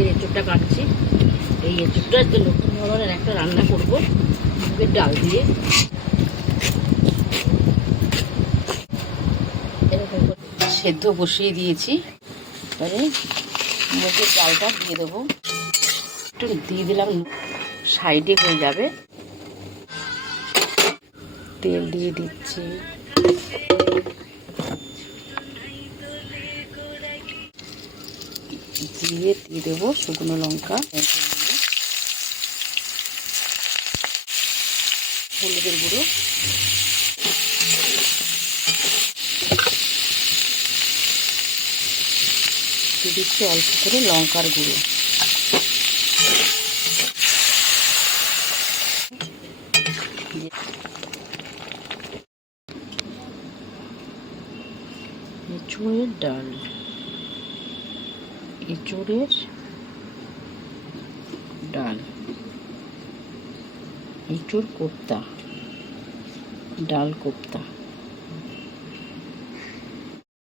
মুগের এঁচোড়টা কাটছি। এই এঁচোড়টা একটা নতুন ধরনের একটা রান্না করব মুগের ডাল দিয়ে। এরকম সেদ্ধ বসিয়ে দিয়েছি, এবারে মুগের ডালটা দিয়ে দেবো। একটু দিয়ে দিলাম, সাইডে হয়ে যাবে। তেল দিয়ে দিচ্ছি, দিয়ে দেবো শুকনো লঙ্কা, হলুদের গুঁড়ো, দিয়ে দিচ্ছি অল্প করে লঙ্কার গুঁড়ো। এঁচোড়ের ডাল, এঁচোড়ের ডাল, এঁচোড় কোপ্তা, ডাল কোপ্তা।